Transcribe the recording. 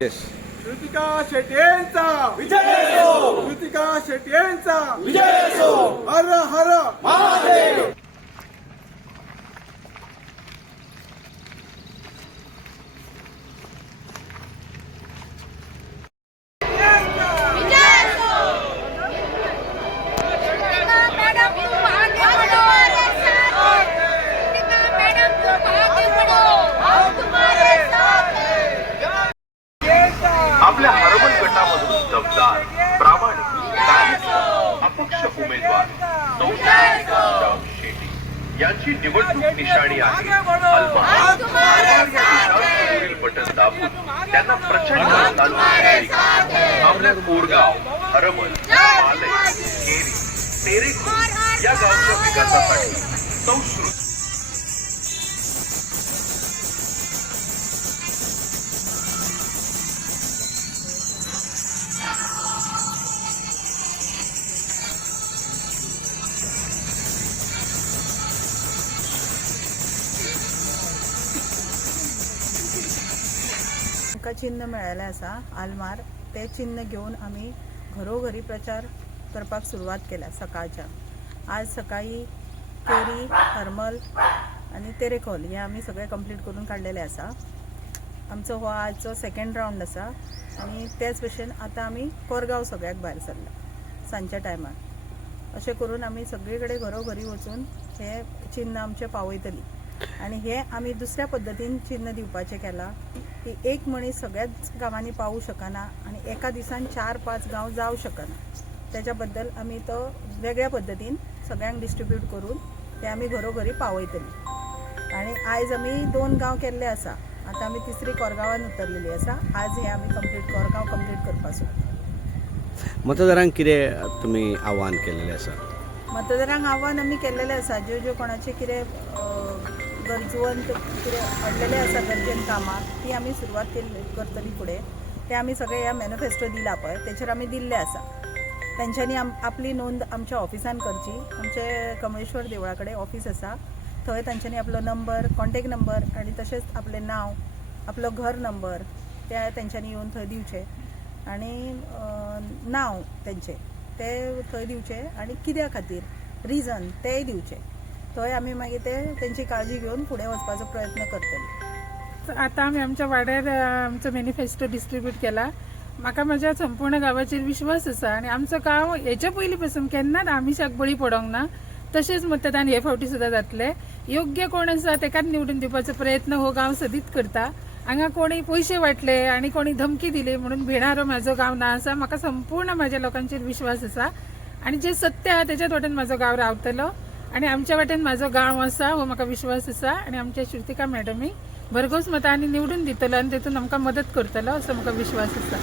कृतिका शेट्यांचा विजय कृतिका शेट्यांचा विजय हर हर. गटामधून प्रामाणिक अपक्ष उमेदवार नौशाद शेट्टी. यांची निवडणूक निशाणी आहे. बटन दाबून त्यांना प्रचंड आपल्या कोरगाव हरमल मालय केरी तेरेखो या गावच्या विकासासाठी सौ आमकां चिन्ह मेळ्ळें आसा आलमार ते चिन्ह घेवन आमी घरोघरी प्रचार करपाक सुरवात केल्या सकाळच्या. आज सकाळी केरी हरमल आनी तेरेखोल हे आमी सगळे कंप्लीट करून काडलेलें आसा आमचो हो आजचो सेकंड रावंड आसा आनी तेच भशेन आतां आमी कोरगांव सगळ्याक भायर सरला सांजच्या टायमार अशें करून आमी सगळे कडेन घरोघरी वचून हे चिन्ह आमचे पावयतली आनी हे आमी दुसऱ्या पद्दतीन चिन्ह दिवपाचें केलां. की एक मनीस सगळ्याच गांवांनी पावूं शकना आनी एका दिसान चार पांच गांव जावं शकना. त्याच्या बद्दल आमी तो वेगळ्या पद्दतीन सगळ्यांक डिस्ट्रीब्यूट करून ते आमी घरोघरी पावयतली. आनी आयज आमी दोन गांव केल्ले आसा आतां आमी तिसरी कोरगांवान उतरलेली आसा आज हे आमी कंप्लीट कोरगांव कंप्लीट करपाक सोदता मतदारांक कितें तुमी आव्हान केल्लें आसा मतदारांक आव्हान आमी केल्लेलें आसा ज्यो ज्यो कोणाचे कितें गरजवंत कितें अडलेले आसा गरजेन कामां ती आमी सुरवात केल्ली करतली फुडें ते आमी सगळे ह्या मॅनिफेस्टो दिला पळय तेचेर आमी दिल्ले आसा तेंच्यांनी आम आपली नोंद आमच्या ऑफिसान करची. आमचे कमळेश्वर देवळा कडेन ऑफिस आसा थंय तांच्यांनी आपलो नंबर कॉन्टॅक्ट नंबर आनी तशेंच आपलें नांव आपलो घर नंबर ते तेंच्यांनी येवन थंय दिवचे. आनी नांव तेंचें ते थंय दिवचे आनी कित्या खातीर रिजन तेय दिवचे. थंय आमी मागीर ते तेंची काळजी घेवन फुडें वचपाचो प्रयत्न करतली आता आम्ही आमच्या वाड्यार आमचो मॅनिफेस्टो डिस्ट्रीब्यूट केला. म्हाका म्हज्या संपूर्ण गांवाचेर विश्वास आसा आनी आमचो गांव हेच्या पयलीं पासून केन्नाच आमिशाक बळी पडोंक ना. तशेंच मतदान हे फावटी सुद्दां जातले. योग्य कोण आसा तेकाच निवडून दिवपाचो प्रयत्न हो गांव सदीत करता. हांगा कोणी पयशे वाटले आनी कोणी धमकी दिली म्हणून भिणारो म्हाजो गांव ना आसा म्हाका संपूर्ण म्हाज्या लोकांचेर विश्वास आसा आनी जे सत्य आहा त्याच्याच वाटेन म्हाजो गांव रावतलो. आणि आमच्या वाटेन माझं गांव असा व म्हाका विश्वास असा आणि आमच्या श्रुतिका मॅडमी भरघोस मतांनी निवडून दितलो आणि तितून आमकां मदत करतलो असो म्हाका विश्वास असा.